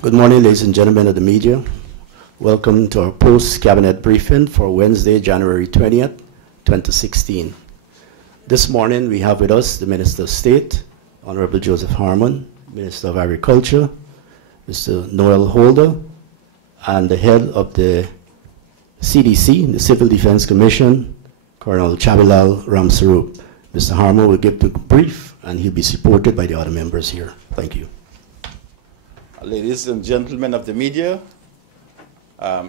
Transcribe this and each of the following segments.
Good morning, ladies and gentlemen of the media. Welcome to our post-cabinet briefing for Wednesday, January 20th, 2016. This morning, we have with us the Minister of State, Honorable Joseph Harmon, Minister of Agriculture, Mr. Noel Holder, and the head of the CDC, the Civil Defense Commission, Colonel Chabilal Ramsaroop. Mr. Harmon will give the brief, and he'll be supported by the other members here. Thank you. Ladies and gentlemen of the media,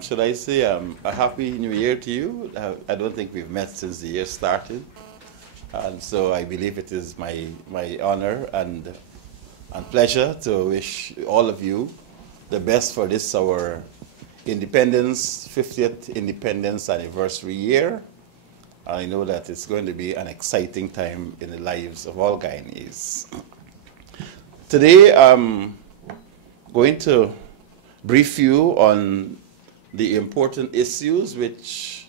should I say a happy new year to you? I don't think we've met since the year started. And so I believe it is my honor and pleasure to wish all of you the best for this, our independence, 50th independence anniversary year. I know that it's going to be an exciting time in the lives of all Guyanese. Today, going to brief you on the important issues which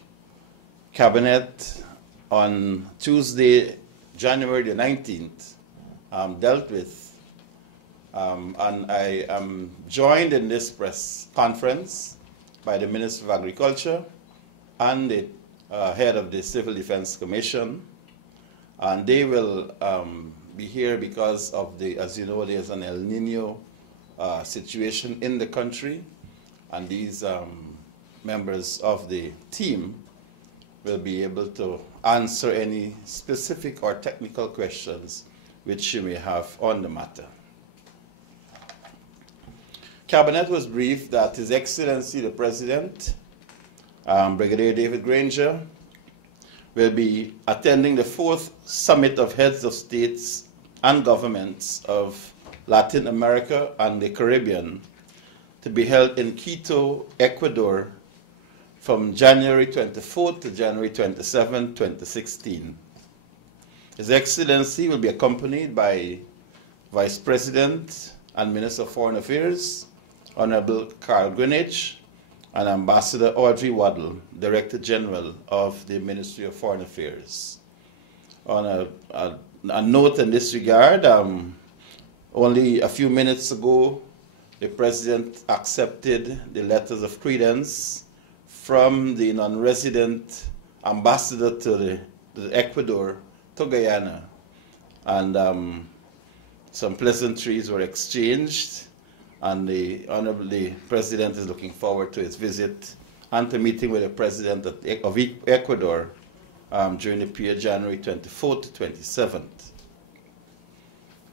Cabinet on Tuesday, January the 19th, dealt with. And I am joined in this press conference by the Minister of Agriculture and the head of the Civil Defense Commission. And they will be here because of the, as you know, there's an El Nino situation in the country, and these members of the team will be able to answer any specific or technical questions which you may have on the matter. Cabinet was briefed that His Excellency the President, Brigadier David Granger, will be attending the 4th Summit of Heads of States and Governments of Latin America and the Caribbean to be held in Quito, Ecuador from January 24th to January 27, 2016. His Excellency will be accompanied by Vice President and Minister of Foreign Affairs, Honorable Carl Greenwich, and Ambassador Audrey Waddell, Director General of the Ministry of Foreign Affairs. On a note in this regard, only a few minutes ago, the President accepted the letters of credence from the non-resident ambassador to the Ecuador, to Guyana. And some pleasantries were exchanged, and the Honorable President is looking forward to his visit and to meeting with the President of Ecuador during the period January 24th to 27th.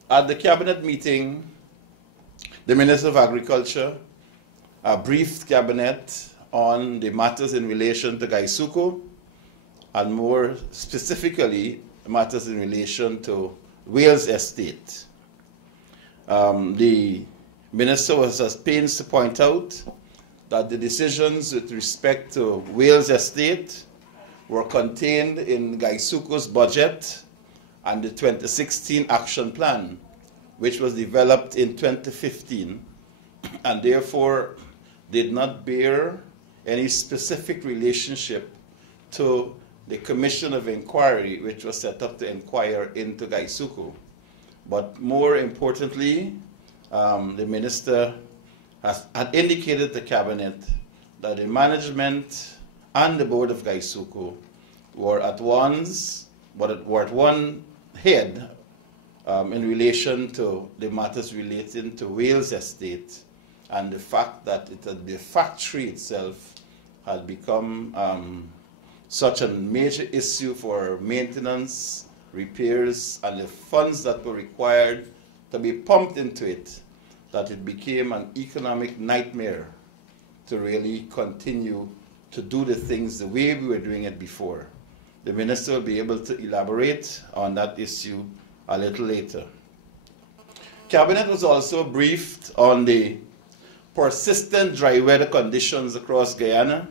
At the Cabinet meeting, the Minister of Agriculture briefed Cabinet on the matters in relation to Gaisuco, and more specifically, matters in relation to Wales Estate. The Minister was at pains to point out that the decisions with respect to Wales Estate were contained in Gaisuco's budget and the 2016 action plan, which was developed in 2015, and therefore did not bear any specific relationship to the Commission of Inquiry, which was set up to inquire into Gaisuco. But more importantly, the Minister had indicated to Cabinet that the management and the Board of Gaisuco were at one head in relation to the matters relating to Wales Estate, and the fact that the factory itself had become such a major issue for maintenance, repairs, and the funds that were required to be pumped into it, that it became an economic nightmare to really continue to do the things the way we were doing it before. The Minister will be able to elaborate on that issue a little later. Cabinet was also briefed on the persistent dry weather conditions across Guyana.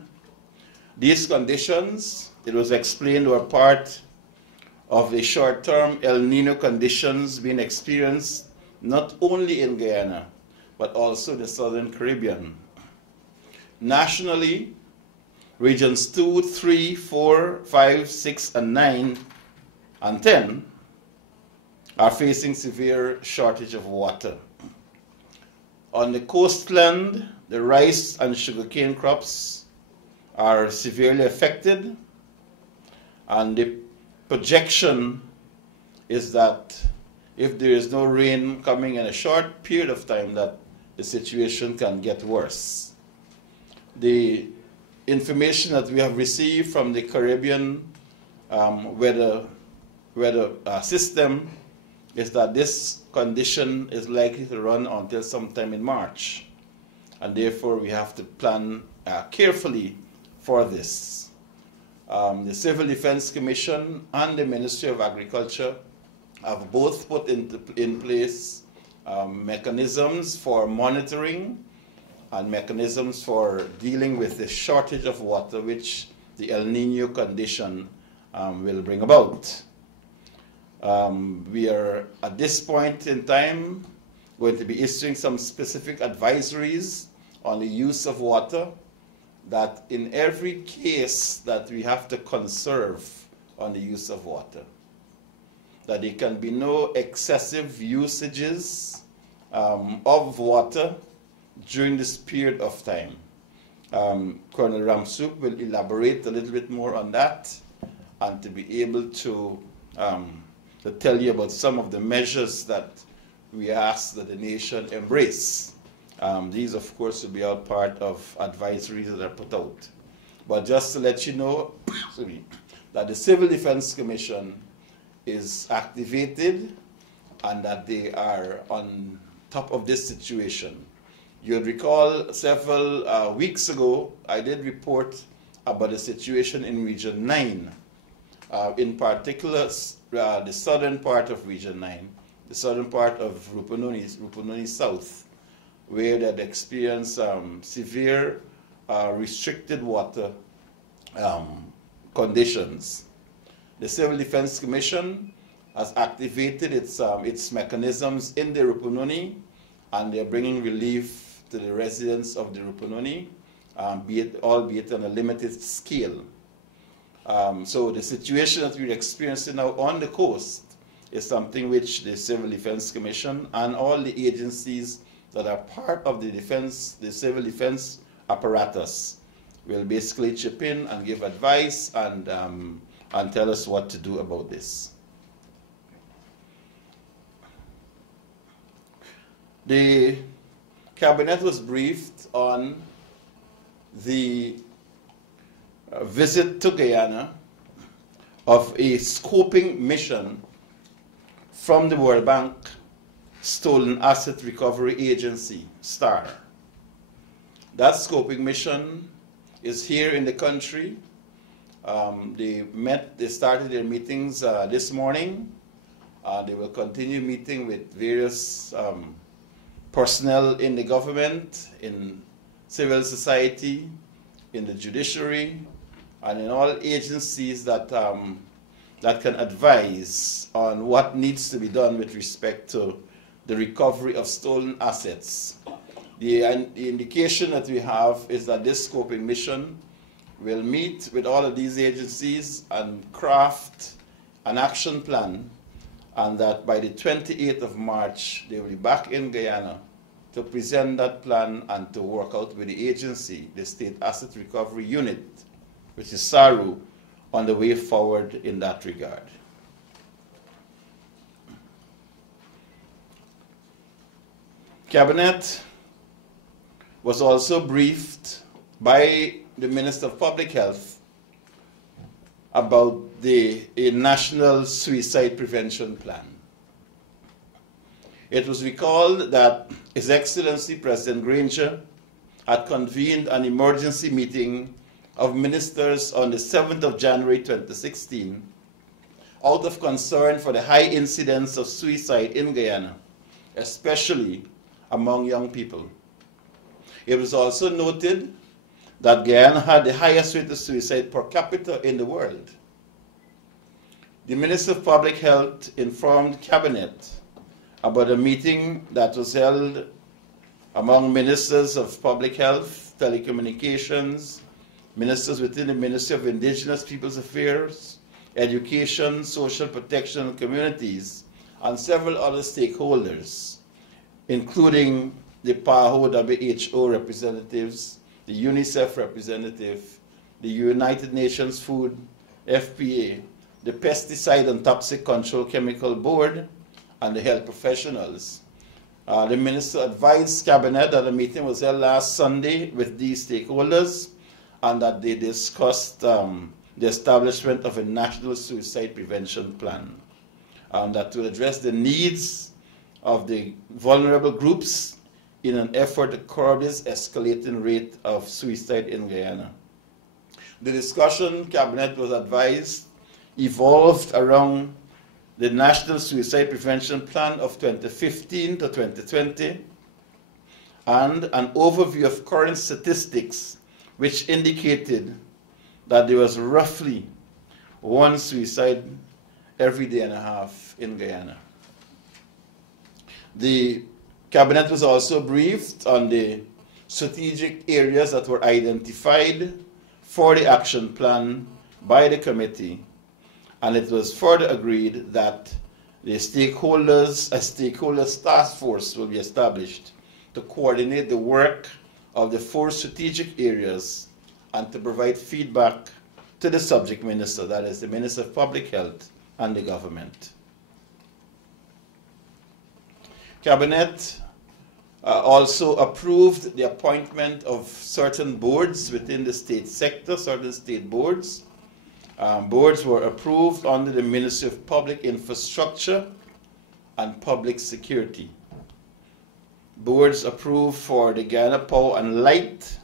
These conditions, it was explained, were part of the short-term El Nino conditions being experienced not only in Guyana, but also the Southern Caribbean. Nationally, regions 2, 3, 4, 5, 6, and 9, and 10 are facing severe shortage of water. On the coastland, the rice and sugarcane crops are severely affected, and the projection is that if there is no rain coming in a short period of time, that the situation can get worse. The information that we have received from the Caribbean weather system is that this condition is likely to run until sometime in March, and therefore we have to plan carefully for this. The Civil Defense Commission and the Ministry of Agriculture have both put in place mechanisms for monitoring and mechanisms for dealing with the shortage of water which the El Nino condition will bring about. We are, at this point in time, going to be issuing some specific advisories on the use of water, that in every case that we have to conserve on the use of water, that there can be no excessive usages of water during this period of time. Colonel Ramsuk will elaborate a little bit more on that, and to be able to tell you about some of the measures that we ask that the nation embrace. These, of course, will be all part of advisories that are put out. But just to let you know that the Civil Defense Commission is activated and that they are on top of this situation. You'll recall several weeks ago, I did report about the situation in Region 9. In particular, the southern part of Region 9, the southern part of Rupununi South, where they had experienced severe restricted water conditions. The Civil Defense Commission has activated its mechanisms in the Rupununi, and they're bringing relief to the residents of the Rupununi, albeit on a limited scale. So the situation that we're experiencing now on the coast is something which the Civil Defense Commission and all the agencies that are part of the civil defense apparatus will basically chip in and give advice and tell us what to do about this. The Cabinet was briefed on the visit to Guyana of a scoping mission from the World Bank Stolen Asset Recovery Agency, STAR. That scoping mission is here in the country. They started their meetings this morning. They will continue meeting with various personnel in the government, in civil society, in the judiciary, and in all agencies that can advise on what needs to be done with respect to the recovery of stolen assets. The indication that we have is that this scoping mission will meet with all of these agencies and craft an action plan, and that by the 28th of March, they will be back in Guyana to present that plan and to work out with the agency, the State Asset Recovery Unit, which is SARU, on the way forward in that regard. Cabinet was also briefed by the Minister of Public Health about a national suicide prevention plan. It was recalled that His Excellency President Granger had convened an emergency meeting of ministers on the 7th of January 2016 out of concern for the high incidence of suicide in Guyana, especially among young people. It was also noted that Guyana had the highest rate of suicide per capita in the world. The Minister of Public Health informed Cabinet about a meeting that was held among ministers of public health, telecommunications, ministers within the Ministry of Indigenous Peoples Affairs, Education, Social Protection and Communities, and several other stakeholders, including the PAHO WHO representatives, the UNICEF representative, the United Nations Food, FPA, the Pesticide and Toxic Control Chemical Board, and the health professionals. The minister advised Cabinet that a meeting was held last Sunday with these stakeholders and that they discussed the establishment of a national suicide prevention plan that will address the needs of the vulnerable groups in an effort to curb this escalating rate of suicide in Guyana. The discussion, Cabinet was advised, evolved around the National Suicide Prevention Plan of 2015 to 2020 and an overview of current statistics which indicated that there was roughly one suicide every day and a half in Guyana. The Cabinet was also briefed on the strategic areas that were identified for the action plan by the committee, and it was further agreed that a stakeholders task force will be established to coordinate the work of the 4 strategic areas and to provide feedback to the subject minister, that is the Minister of Public Health and the government. Cabinet also approved the appointment of certain boards within the state sector, certain state boards. Boards were approved under the Ministry of Public Infrastructure and Public Security. Boards approved for the Guyana Power and Light,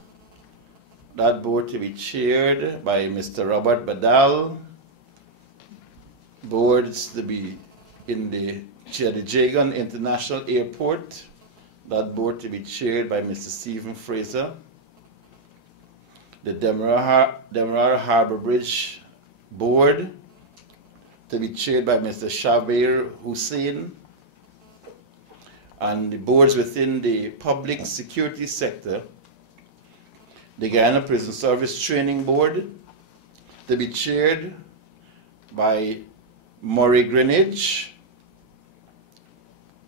that board to be chaired by Mr. Robert Badal. Boards to be in the Jagan International Airport, that board to be chaired by Mr. Stephen Fraser. The Demerara Harbor Bridge Board to be chaired by Mr. Shabir Hussein. And the boards within the public security sector, the Guyana Prison Service Training Board to be chaired by Murray Greenwich.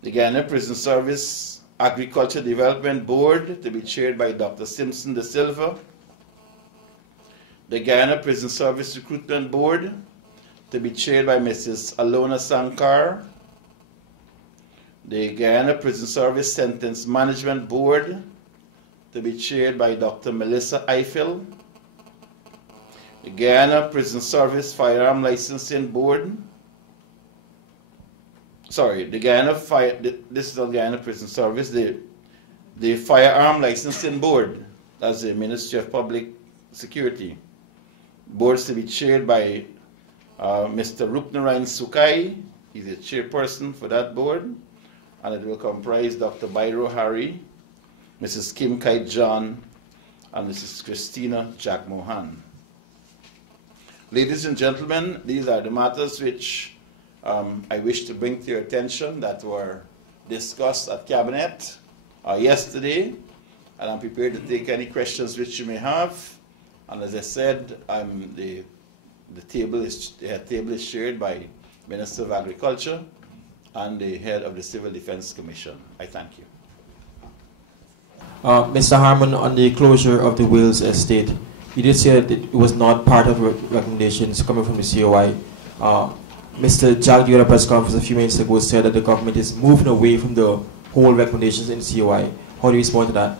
The Guyana Prison Service Agriculture Development Board to be chaired by Dr. Simpson de Silva. The Guyana Prison Service Recruitment Board to be chaired by Mrs. Alona Sankar. The Guyana Prison Service Sentence Management Board to be chaired by Dr. Melissa Eiffel. The Guyana Prison Service Firearm Licensing Board. Sorry, this is not Guyana Prison Service, the Firearm Licensing Board, that's the Ministry of Public Security. Boards to be chaired by Mr. Rupnarayan Sukai, he's the chairperson for that board, and it will comprise Dr. Bairo Hari, Mrs. Kim Kite John, and Mrs. Christina Jack Mohan. Ladies and gentlemen, these are the matters which I wish to bring to your attention that were discussed at Cabinet yesterday, and I'm prepared to take any questions which you may have. And as I said, the table is shared by Minister of Agriculture and the head of the Civil Defense Commission. I thank you. Mr. Harmon, on the closure of the Wales estate, you did say that it was not part of recommendations coming from the COI. Mr. Jack, during a press conference a few minutes ago, said that the government is moving away from the whole recommendations in COI. How do you respond to that?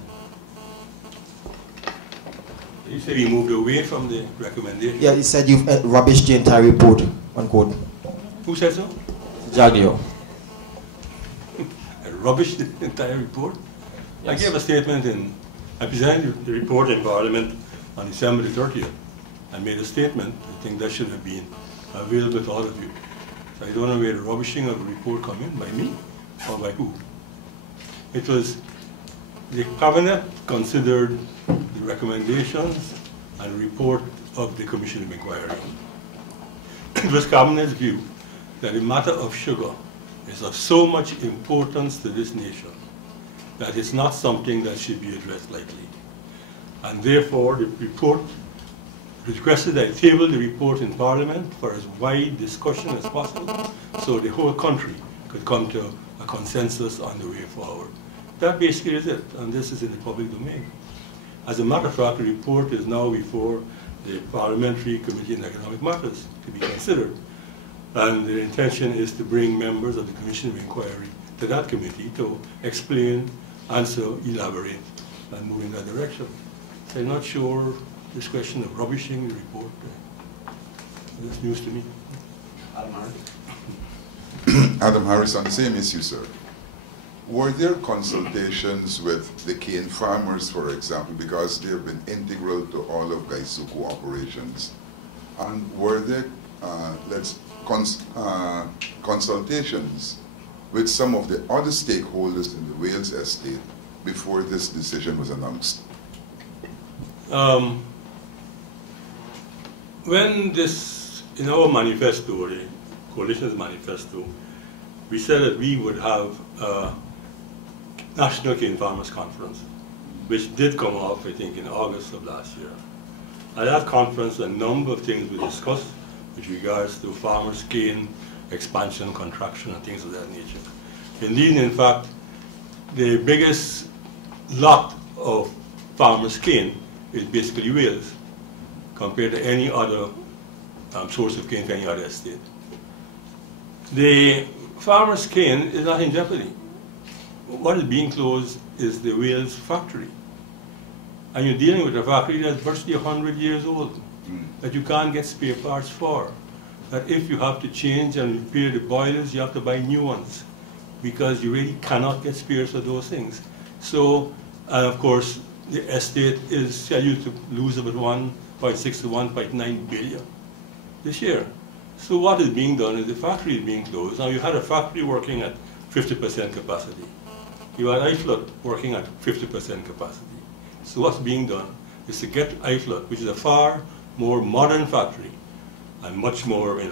You said you moved away from the recommendation? Yeah, he said you've rubbished the entire report, unquote. Who said so? Jagdio. I rubbished the entire report? Yes. I gave a statement I presented the report in Parliament on December the 30th. I made a statement. I think that should have been available to all of you. So I don't know where the rubbishing of the report come in, by me or by who. It was the Cabinet considered the recommendations and report of the Commission of Inquiry. It was Cabinet's view that the matter of sugar is of so much importance to this nation that it's not something that should be addressed lightly. And therefore, the report requested that I table the report in Parliament for as wide discussion as possible so the whole country could come to a consensus on the way forward. That basically is it, and this is in the public domain. As a matter of fact, the report is now before the Parliamentary Committee on Economic Matters to be considered. And the intention is to bring members of the Commission of Inquiry to that committee to explain, answer, elaborate, and move in that direction. So I'm not sure this question of rubbishing the report is news to me. Adam Harris, on the same issue, sir. Were there consultations with the cane farmers, for example, because they have been integral to all of Gaisuku operations? And were there consultations with some of the other stakeholders in the Wales estate before this decision was announced? When this, in our manifesto, the coalition's manifesto, we said that we would have a National Cane Farmers Conference, which did come off, I think, in August of last year. At that conference, a number of things were discussed with regards to farmers' cane expansion, contraction, and things of that nature. Indeed, in fact, the biggest lot of farmers' cane is basically Wales, compared to any other source of cane for any other estate. The farmers' cane is not in jeopardy. What is being closed is the Wales factory. And you're dealing with a factory that's virtually 100 years old, that you can't get spare parts for. That if you have to change and repair the boilers, you have to buy new ones, because you really cannot get spares for those things. So, and of course, the estate is scheduled to lose about 1.6 to 1.9 billion this year. So what is being done is the factory is being closed. Now you had a factory working at 50% capacity. You had iFlood working at 50% capacity. So what's being done is to get iFlood, which is a far more modern factory and much more, in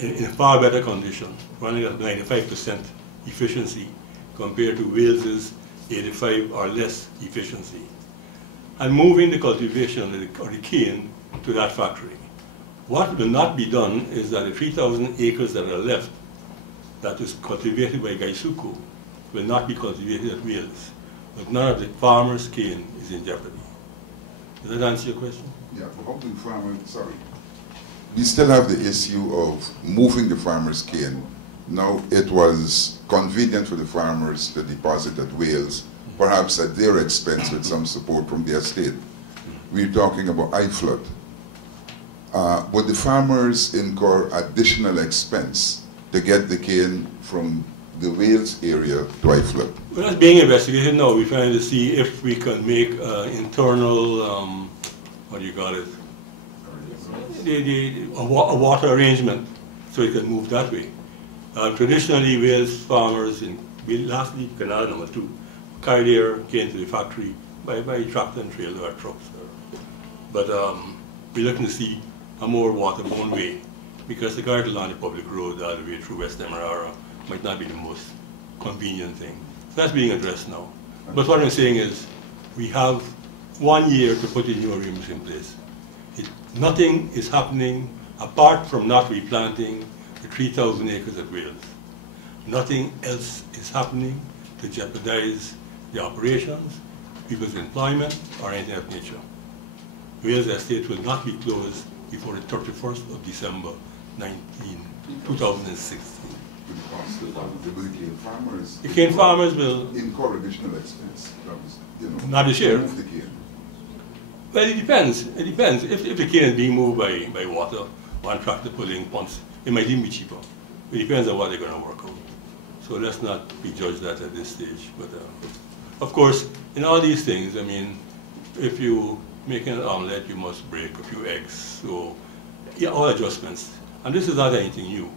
a far better condition, running at 95% efficiency compared to Wales's 85 or less efficiency, and moving the cultivation or the cane to that factory. What will not be done is that the 3,000 acres that are left that is cultivated by Gaisuku will not be cultivated at Wales, but none of the farmers' cane is in jeopardy. Does that answer your question? Yeah, for helping farmers, sorry. We still have the issue of moving the farmers' cane. Now, it was convenient for the farmers to deposit at Wales, perhaps at their expense with some support from the estate. We're talking about iFlood. Would the farmers incur additional expense to get the cane from the Wales area to iFlood? Well, that's being investigated now. We're trying to see if we can make internal, what do you call it, a water arrangement so it can move that way. Traditionally, Wales farmers in lastly Canal number 2 carry their cane to the factory by tractor and trailer or trucks. But we're looking to see a more waterborne way, because the guard along the public road all the way through West Demerara might not be the most convenient thing. So that's being addressed now. But what I'm saying is, we have 1 year to put the new arrangements in place. Nothing is happening apart from not replanting the 3,000 acres at Wales. Nothing else is happening to jeopardize the operations, people's employment, or anything of that nature. Wales estate will not be closed before the 31st of December 2016. The cane farmers will incur additional expense. Not this year. Move the cane. Well, it depends. It depends. If the cane is being moved by water, one tractor pulling pumps, it might even be cheaper. It depends on what they're going to work out. So let's not prejudge that at this stage. But of course, in all these things, I mean, if you make an omelette, you must break a few eggs. So, yeah, all adjustments. And this is not anything new.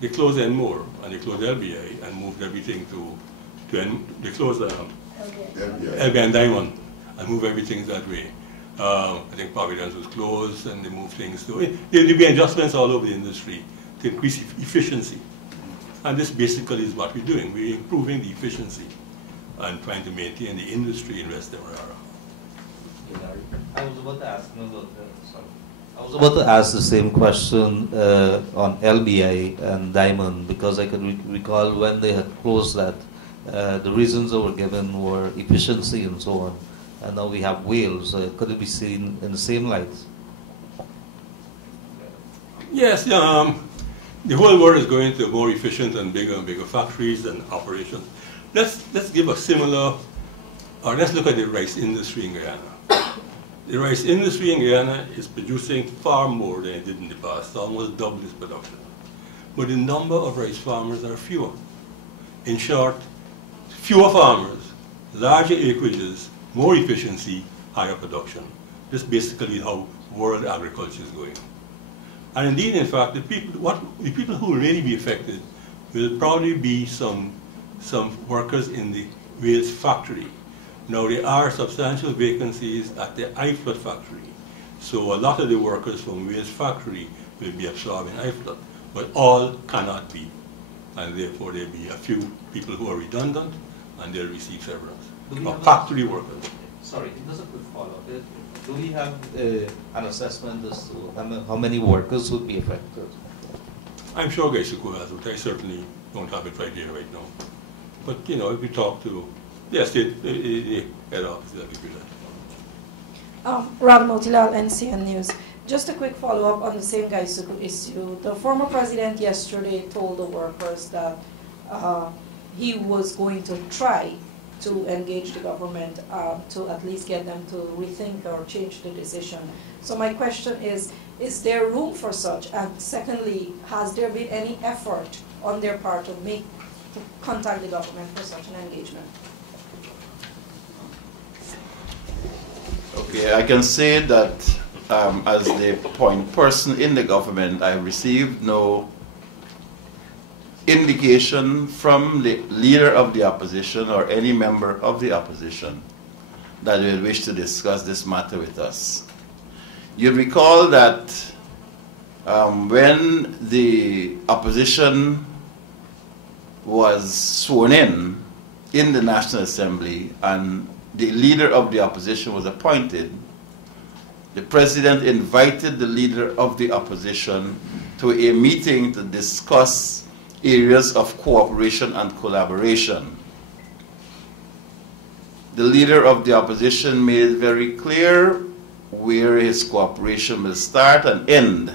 They closed Enmore, and they closed LBI, and moved everything they closed LBI and Diamond, and moved everything that way. I think Providence was closed, and they moved things to. There'll be adjustments all over the industry to increase efficiency. And this basically is what we're doing. We're improving the efficiency and trying to maintain the industry in West Demerara. I was about to ask, I was about to ask the same question on LBI and Diamond, because I could recall when they had closed that, The reasons that were given were efficiency and so on. And now we have whales. Could it be seen in the same light? Yes, the whole world is going to more efficient and bigger factories and operations. Let's give a similar, or let's look at the rice industry in Guyana. The rice industry in Guyana is producing far more than it did in the past, almost double its production. But the number of rice farmers are fewer. In short, fewer farmers, larger acreages, more efficiency, higher production. This is basically how world agriculture is going. And indeed, in fact, the people who will really be affected will probably be some workers in the whales factory. Now, there are substantial vacancies at the iFlood factory. So a lot of the workers from whales factory will be absorbed in iFlood, but all cannot be. And therefore, there will be a few people who are redundant, and they'll receive severance. Factory workers. Sorry, just a quick follow-up. Do we have an assessment as to how many workers would be affected? I'm sure Gaisuku has, but I certainly don't have it right here right now. But, you know, if we talk to, yes, the head office, that'll be good. Radha Motilal, NCN News. Just a quick follow-up on the same Gaisuku issue. The former president yesterday told the workers that he was going to try to engage the government to at least get them to rethink or change the decision. So my question is there room for such? And secondly, has there been any effort on their part to contact the government for such an engagement? Okay, I can say that as the point person in the government, I received no indication from the leader of the opposition or any member of the opposition that they wish to discuss this matter with us. You recall that when the opposition was sworn in the National Assembly and the leader of the opposition was appointed, the president invited the leader of the opposition to a meeting to discuss areas of cooperation and collaboration. The leader of the opposition made it very clear where his cooperation will start and end.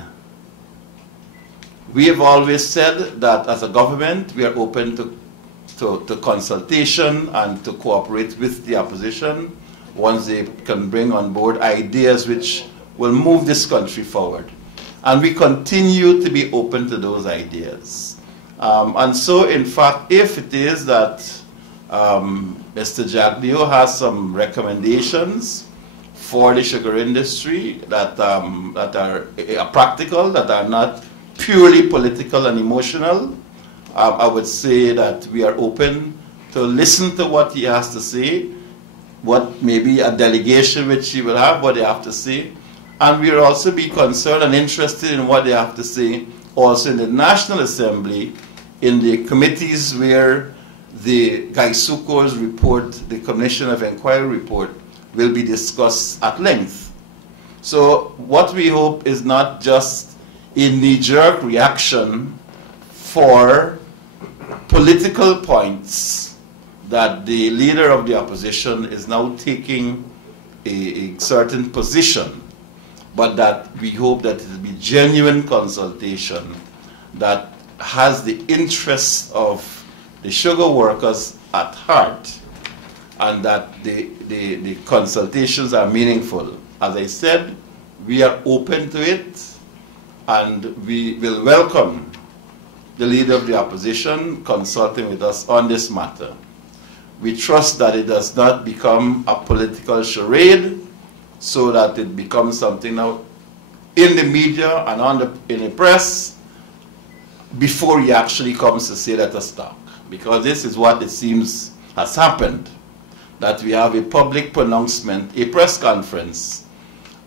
We have always said that as a government, we are open to consultation and to cooperate with the opposition once they can bring on board ideas which will move this country forward. And we continue to be open to those ideas. And so, in fact, if it is that Mr. Jagdeo has some recommendations for the sugar industry that are practical, that are not purely political and emotional, I would say that we are open to listen to what he has to say, what maybe a delegation which he will have, what they have to say, and we will also be concerned and interested in what they have to say also in the National Assembly, in the committees where the Gaisuko's report, the Commission of Inquiry report, will be discussed at length. So what we hope is not just a knee-jerk reaction for political points that the leader of the opposition is now taking a certain position, but that we hope that it will be genuine consultation that has the interests of the sugar workers at heart, and that the consultations are meaningful. As I said, we are open to it, and we will welcome the leader of the opposition consulting with us on this matter. We trust that it does not become a political charade, so that it becomes something now in the media and in the press before he actually comes to say let us talk. Because this is what it seems has happened, that we have a public pronouncement, a press conference,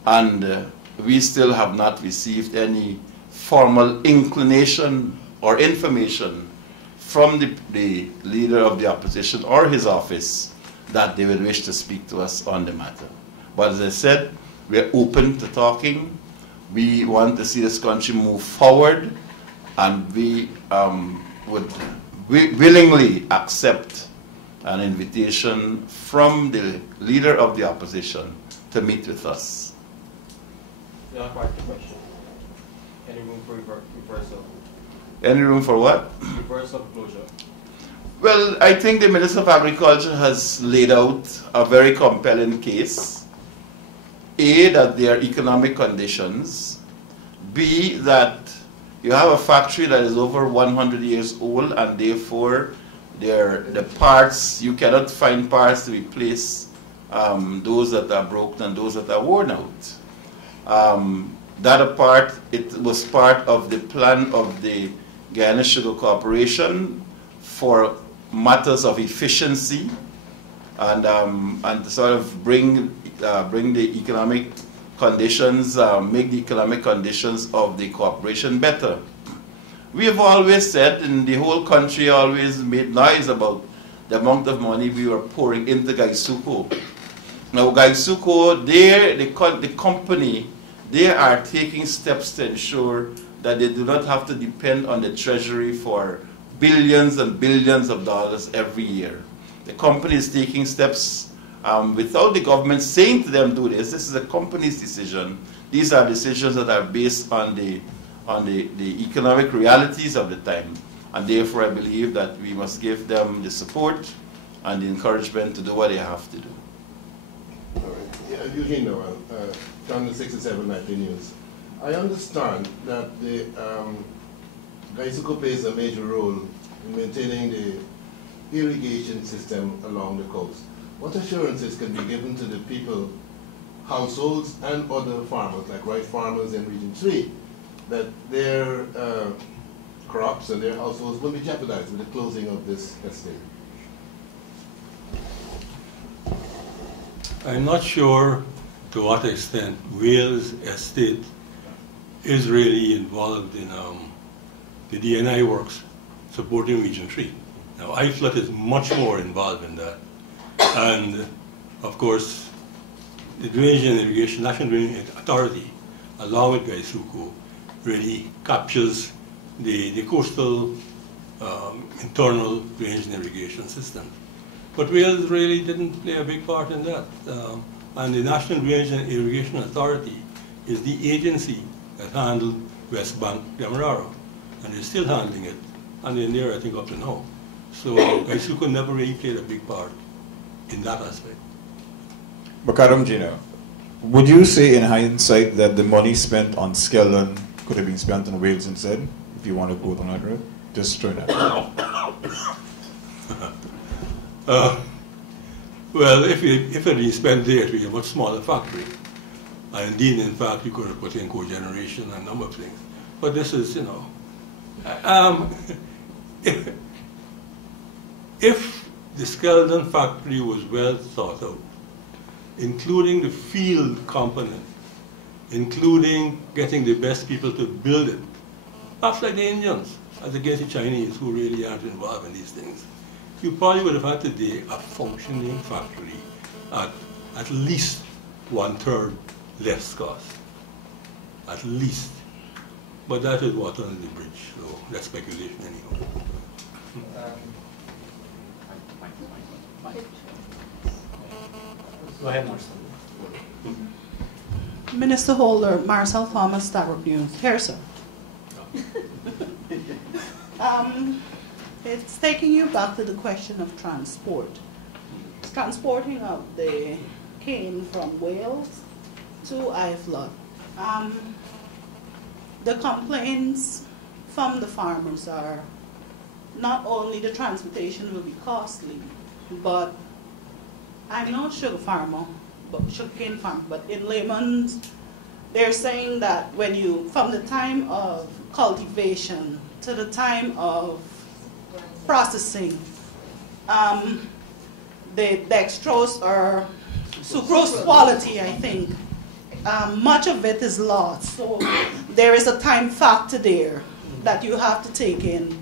and we still have not received any formal inclination or information from the leader of the opposition or his office that they would wish to speak to us on the matter. But as I said, we're open to talking. We want to see this country move forward, and we would willingly accept an invitation from the leader of the opposition to meet with us. Yeah, quite the question. Any room for reversal? Any room for what? Reversal of closure. Well, I think the Minister of Agriculture has laid out a very compelling case. A, that there are economic conditions. B, that you have a factory that is over 100 years old and therefore the parts, you cannot find parts to replace those that are broken and those that are worn out. That apart, it was part of the plan of the Guyana Sugar Corporation for matters of efficiency and sort of bring the economic conditions, make the economic conditions of the corporation better. We have always said, and the whole country always made noise about the amount of money we were pouring into Gaisuco. Now Gaisuco, the company, they are taking steps to ensure that they do not have to depend on the treasury for billions and billions of dollars every year. The company is taking steps without the government saying to them, do this. This is a company's decision. These are decisions that are based on the economic realities of the time. And therefore, I believe that we must give them the support and the encouragement to do what they have to do. All right. Yeah, Eugene Noel, Channel 67 Nightly News. I understand that the Gaisuco plays a major role in maintaining the irrigation system along the coast. What assurances can be given to the people, households and other farmers, like rice farmers in Region 3, that their crops and their households will be jeopardized with the closing of this estate? I'm not sure to what extent Wales Estate is really involved in the DNI works supporting Region 3. Now, IFLOT is much more involved in that. And, of course, the Drainage and Irrigation, National Drainage Authority, along with Gaisuco, really captures the coastal internal drainage and irrigation system. But Wales really didn't play a big part in that. And the National Drainage and Irrigation Authority is the agency that handled West Bank Demerara, and they're still handling it, and they're there, I think, up to now. So Gaisuco never really played a big part in that aspect. Bakaram Gino, would you say in hindsight that the money spent on Skeleton could have been spent on Wales instead, if you want to go down that road? Just throwing that out. Well, if it had been spent there, it would be a much smaller factory. And indeed, in fact, you could have put in cogeneration and a number of things. But this is, you know, if the Skeleton factory was well thought out, including the field component, including getting the best people to build it, perhaps like the Indians, as against the Chinese, who really aren't involved in these things, you probably would have had today a functioning factory at least 1/3 less cost. At least. But that is water under the bridge, so that's speculation anyhow. Go ahead, Marcel. Minister Holder, Marcel Thomas, Starbuck News. Here, sir. It's taking you back to the question of transport. Transporting of the cane from Wales to IFLOT. The complaints from the farmers are not only the transportation will be costly, but I'm not sugar farmer, but sugarcane farmer, but in layman's, they're saying that when you, from the time of cultivation to the time of processing, the dextrose or sucrose quality, I think, much of it is lost. So there is a time factor there that you have to take in.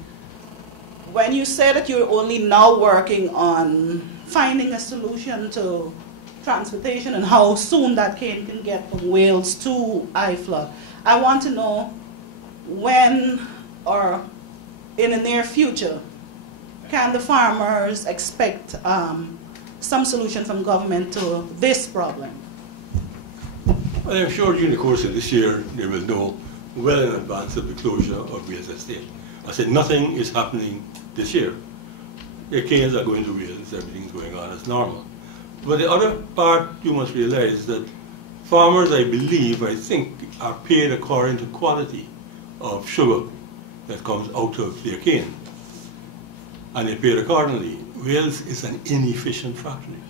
When you say that you're only now working on finding a solution to transportation and how soon that cane can get from Wales to IFLOT, I want to know when or in the near future can the farmers expect some solution from government to this problem? Well, I'm sure during the course of this year, they will know well in advance of the closure of Wales Estate. I said nothing is happening this year. The canes are going to Wales, everything's going on as normal. But the other part you must realize that farmers, I believe, I think, are paid according to quality of sugar that comes out of their cane. And they're paid accordingly. Wales is an inefficient factory.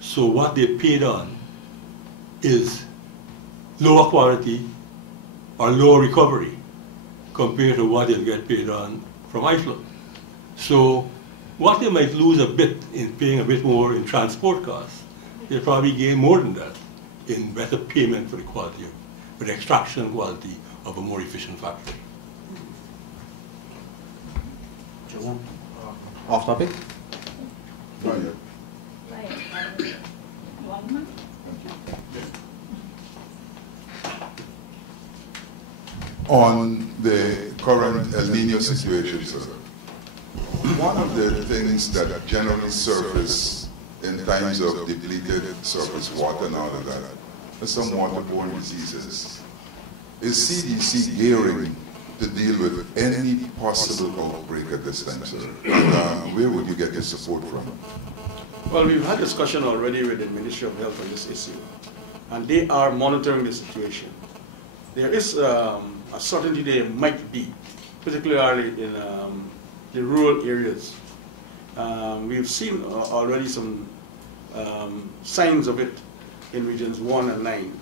So what they're paid on is lower quality or lower recovery compared to what they'll get paid on from Iceland. So what they might lose a bit in paying a bit more in transport costs, they'll probably gain more than that in better payment for the quality of, for the extraction quality of a more efficient factory. Off topic? Not yet. On the current El Nino situation, sir, one of the things that generally surface in times of depleted surface water and all of that is some waterborne diseases. Is CDC gearing to deal with any possible outbreak at this time, sir? And where would you get your support from? Well, we've had discussion already with the Ministry of Health on this issue, and they are monitoring the situation. There is a certainty there might be, particularly in the rural areas. We've seen already some signs of it in regions 1 and 9.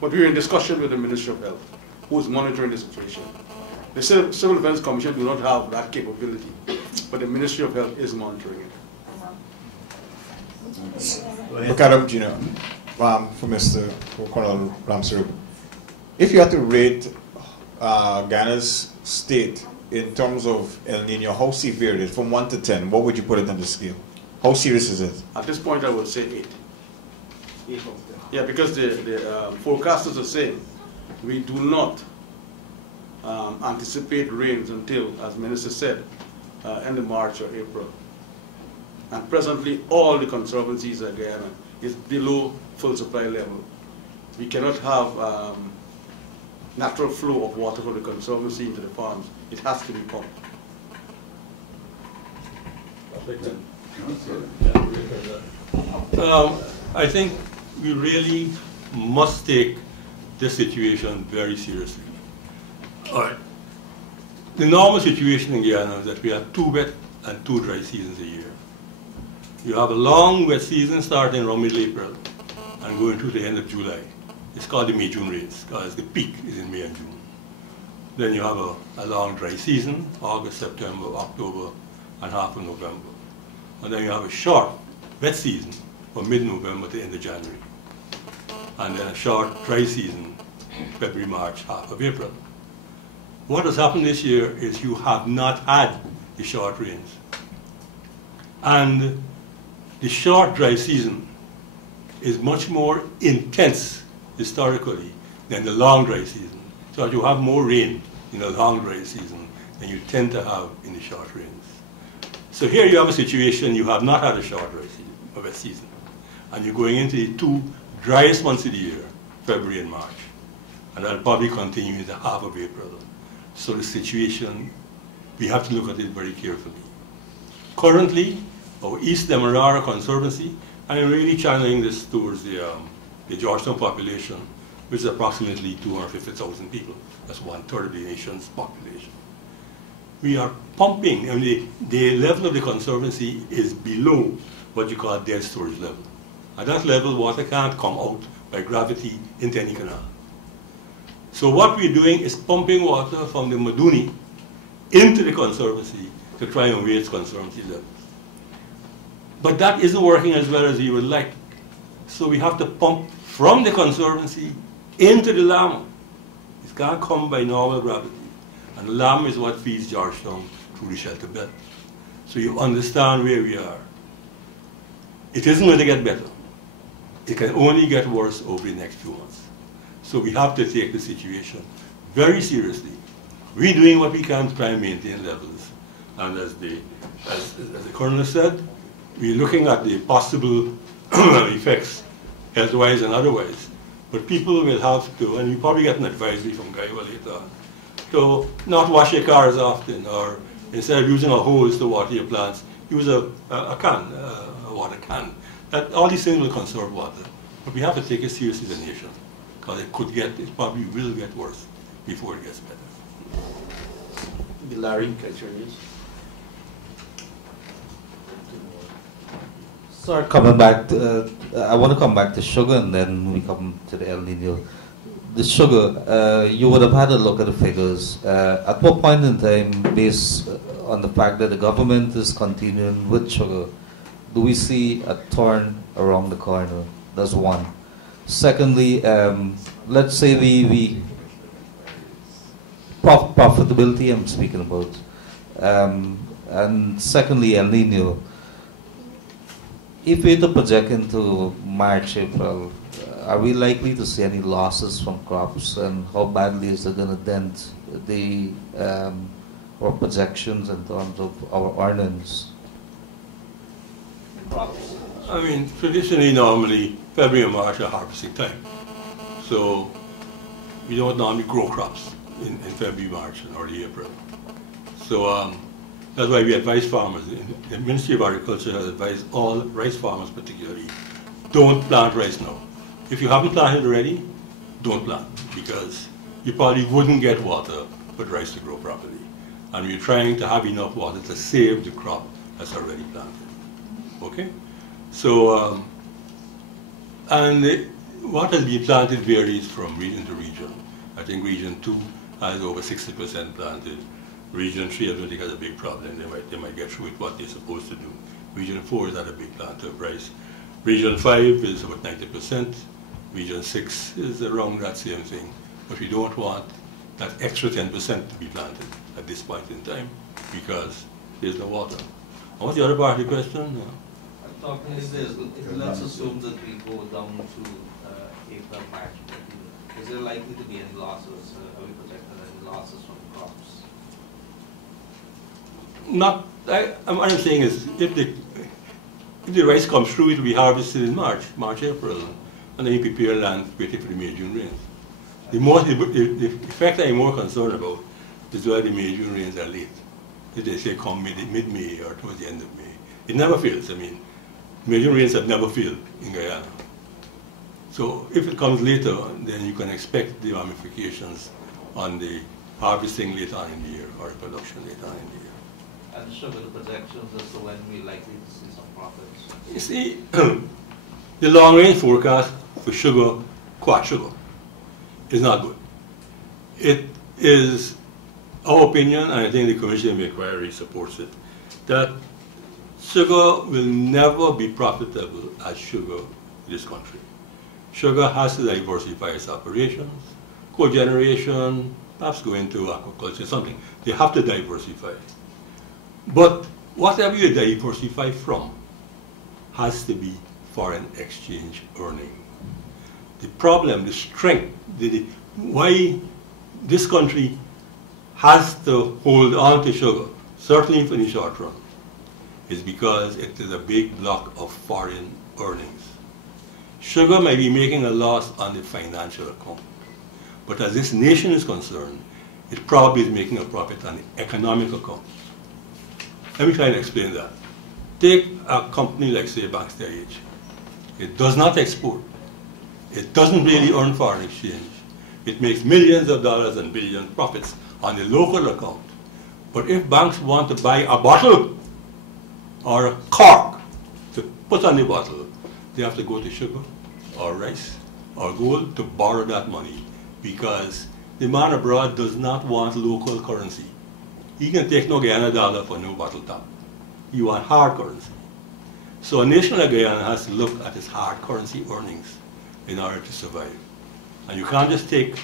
But we're in discussion with the Ministry of Health, who is monitoring the situation. The Civil Defense Commission do not have that capability, but the Ministry of Health is monitoring it. Bakaram, Gino, for Colonel Ramsarub, if you had to rate Ghana's state in terms of El Nino, how severe it is, from 1 to 10, what would you put it on the scale? How serious is it? At this point, I would say 8. 8 of 10. Yeah, because the forecasters are saying we do not anticipate rains until, as Minister said, end of March or April. And presently, all the conservancies in Guyana is below full supply level. We cannot have natural flow of water from the conservancy into the farms. It has to be pumped. I think we really must take this situation very seriously. All right. The normal situation in Guyana is that we have 2 wet and 2 dry seasons a year. You have a long wet season starting around mid-April and going through the end of July. It's called the May-June rains because the peak is in May and June. Then you have a long dry season, August, September, October, and half of November. And then you have a short wet season from mid-November to end of January. And then a short dry season, February, March, half of April. What has happened this year is you have not had the short rains. And the short dry season is much more intense historically than the long dry season. So you have more rain in the long dry season than you tend to have in the short rains. So here you have a situation, you have not had a short dry season, a wet season. And you're going into the 2 driest months of the year, February and March. And that'll probably continue into half of April. So the situation, we have to look at it very carefully. Currently, our East Demerara Conservancy, and I'm really channeling this towards the Georgetown population, which is approximately 250,000 people. That's 1/3 of the nation's population. We are pumping, I mean, the level of the conservancy is below what you call dead storage level. At that level, water can't come out by gravity into any canal. So what we're doing is pumping water from the Maduni into the conservancy to try and raise conservancy levels. But that isn't working as well as we would like. So we have to pump from the conservancy into the Llama. It can't come by normal gravity. And the Llama is what feeds Georgetown through the shelter belt. So you understand where we are. It isn't going to get better. It can only get worse over the next few months. So we have to take the situation very seriously. We're doing what we can to try and maintain levels. And as the Colonel said, we're looking at the possible effects, health-wise and otherwise. But people will have to, and you probably get an advisory from Gaiwa later on, to not wash your cars often, or instead of using a hose to water your plants, use a water can. All these things will conserve water. But we have to take it seriously as a nation, because it probably will get worse before it gets better. Larry, Sir, coming back, I want to come back to sugar, and then we come to the El Nino. The sugar, you would have had a look at the figures. At what point in time, based on the fact that the government is continuing with sugar, do we see a turn around the corner? That's one. Secondly, let's say profitability I'm speaking about. And secondly, El Nino. If we were to project into March, April, are we likely to see any losses from crops, and how badly is it going to dent the our projections in terms of our earnings? Crops. I mean, traditionally, normally, February and March are harvesting time. So we don't normally grow crops in February, March, and early April. So that's why we advise farmers. The Ministry of Agriculture has advised all rice farmers particularly, don't plant rice now. If you haven't planted already, don't plant, because you probably wouldn't get water for the rice to grow properly. And we're trying to have enough water to save the crop that's already planted. Okay? So, what has been planted varies from region to region. I think region 2 has over 60% planted. Region 3, I don't think has a big problem. They might get through with what they're supposed to do. Region 4 is at a big plant of rice. Region 5 is about 90%. Region 6 is around that same thing. But we don't want that extra 10% to be planted at this point in time, because there's no water. And what's the other part of the question? Talking is this, let's assume that we go down to April, March. Is there likely to be any losses? Are we projecting any losses from crops? What I'm saying is, if the rice comes through, it will be harvested in March, April, and then you prepare land waiting for the May, June rains. The effect I'm more concerned about is why the May, June rains are late. If they say come mid-May or towards the end of May. It never fails. I mean, May, June rains have never failed in Guyana. So if it comes later, then you can expect the ramifications on the harvesting later on in the year, or the production later on in the year. And sugar, the projections as to when we're likely to see some profits? You see, the long-range forecast for sugar, quart sugar, is not good. It is our opinion, and I think the Commission of Inquiry supports it, that sugar will never be profitable as sugar in this country. Sugar has to diversify its operations, cogeneration, perhaps go into aquaculture, something. They have to diversify. But whatever you diversify from has to be foreign exchange earning. The problem, the strength, why this country has to hold on to sugar, certainly for the short run, is because it is a big block of foreign earnings. Sugar may be making a loss on the financial account, but as this nation is concerned, it probably is making a profit on the economic account. Let me try and explain that. Take a company like, say, Bankster H. It does not export. It doesn't really earn foreign exchange. It makes millions of dollars and billions profits on the local account. But if banks want to buy a bottle or a cork to put on the bottle, they have to go to sugar or rice or gold to borrow that money, because the man abroad does not want local currency. He can take no Guyana dollar for no bottle top. You want hard currency. So a nation like Guyana has to look at its hard currency earnings in order to survive. And you can't just take,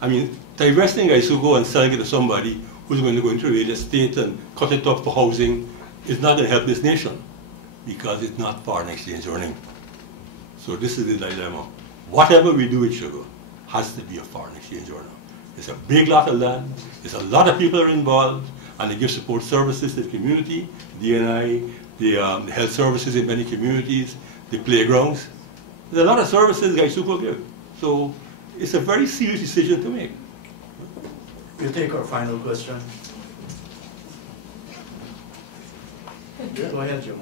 I mean, divesting Isugo and selling it to somebody who's going to go into real estate and cut it up for housing is not going to help this nation, because it's not foreign exchange earning. So this is the dilemma. Whatever we do with sugar has to be a foreign exchange earner. It's a big lot of land. There's a lot of people are involved, and they give support services to the community, DNI, the health services in many communities, the playgrounds. There's a lot of services Gaisupo give. So it's a very serious decision to make. We'll take our final question. Go ahead, Joe.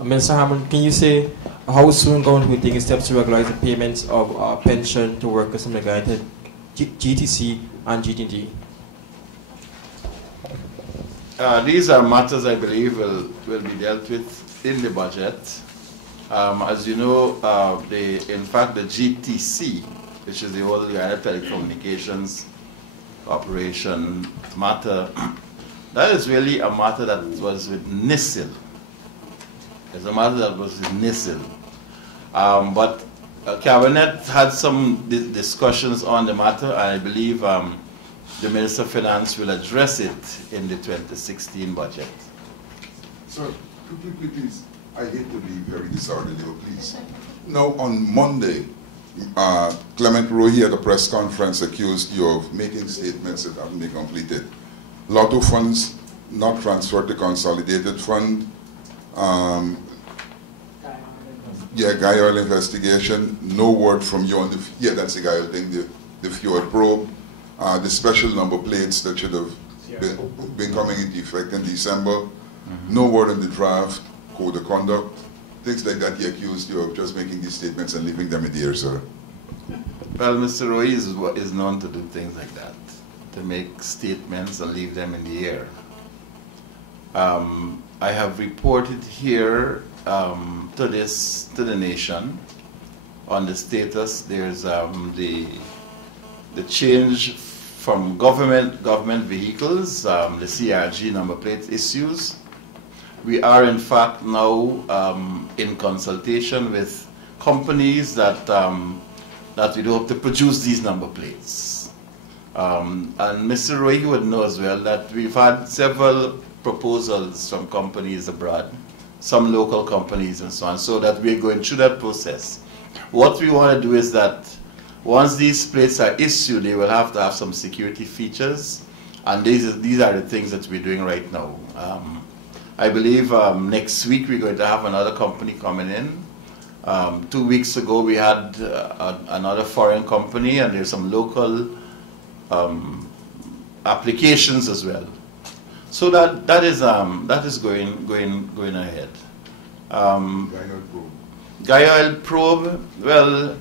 Mr. Harmon, can you say how soon government will take steps to regularize the payments of pension to workers in the GTC and GTD? These are matters I believe will be dealt with in the budget. As you know, in fact, the GTC, which is the whole United Telecommunications Corporation matter, that is really a matter that was with NISIL. It's a matter that was with NISIL. But Cabinet had some discussions on the matter, and I believe the Minister of Finance will address it in the 2016 budget. Sir, please, I hate to be very disorderly, but please. Now, on Monday, Clement Rohi at a press conference accused you of making statements that haven't been completed. Lotto funds not transferred to consolidated fund. Guy oil investigation. No word from you on the, that's the Guy oil thing, the fuel probe. The special number plates that should have been coming into effect in December. No word on the draft, code of conduct. Things like that he accused you of just making these statements and leaving them in the air, sir. Well, Mr. Roy is known to do things like that, to make statements and leave them in the air. I have reported here to the nation on the status. There's the change from government vehicles, the CRG number plate issues. We are in fact now in consultation with companies that we hope to produce these number plates. And Mr. Roy would know as well that we've had several proposals from companies abroad, some local companies and so on, so that we're going through that process. What we want to do is that once these plates are issued, they will have to have some security features, and these are the things that we're doing right now. I believe next week we're going to have another company coming in. 2 weeks ago we had another foreign company, and there's some local applications as well. So that is going ahead. Guy oil probe. Well,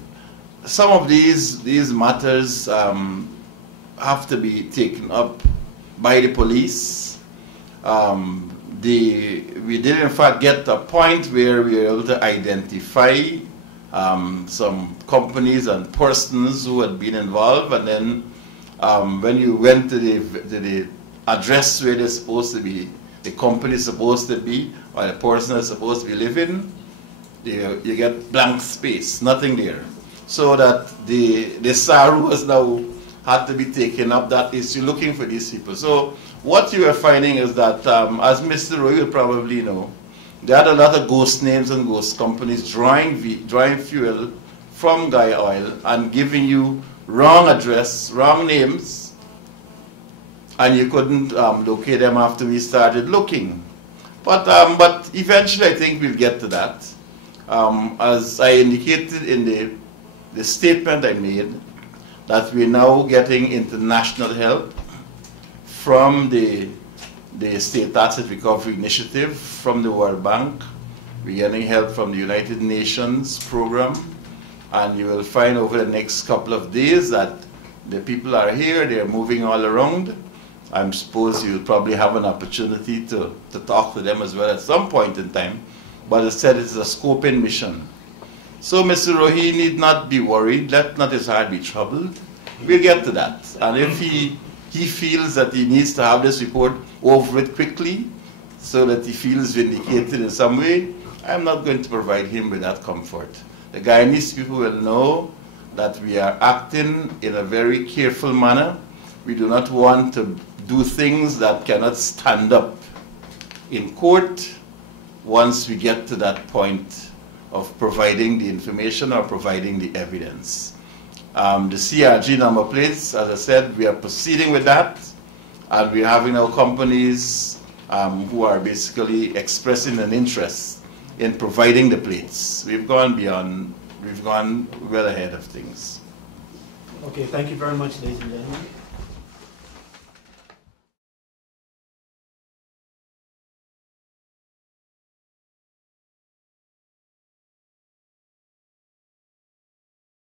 some of these matters have to be taken up by the police. We did in fact get to a point where we were able to identify some companies and persons who had been involved, and then when you went to the address where they're supposed to be, the company is supposed to be, or the person is supposed to be living, you get blank space, nothing there. So that the SARU has now had to be taken up, that is, you're looking for these people. So what you are finding is that, as Mr. Roy will probably know, there are a lot of ghost names and ghost companies drawing fuel from Guy Oil and giving you wrong address, wrong names, and you couldn't locate them after we started looking. But eventually I think we'll get to that. As I indicated in the statement I made, that we're now getting international help from the State Asset Recovery Initiative, from the World Bank. We're getting help from the United Nations program, and you will find over the next couple of days that the people are here, they're moving all around. I suppose you'll probably have an opportunity to talk to them as well at some point in time, but as I said, it's a scoping mission. So Mr. Rohi need not be worried, let not his heart be troubled. We'll get to that. And if he feels that he needs to have this report over it quickly, so that he feels vindicated in some way, I'm not going to provide him with that comfort. The Guyanese people will know that we are acting in a very careful manner. We do not want to do things that cannot stand up in court once we get to that point of providing the information or providing the evidence. The CRG number plates, as I said, we are proceeding with that, and we're having our companies who are basically expressing an interest in providing the plates. We've gone beyond, we've gone well ahead of things. Okay, thank you very much, ladies and gentlemen.